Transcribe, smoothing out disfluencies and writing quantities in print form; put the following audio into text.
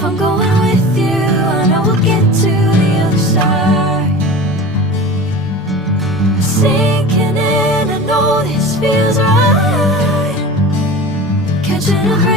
If I'm going with you, I know we'll get to the other side. Sinking in, I know this feels right. Catching a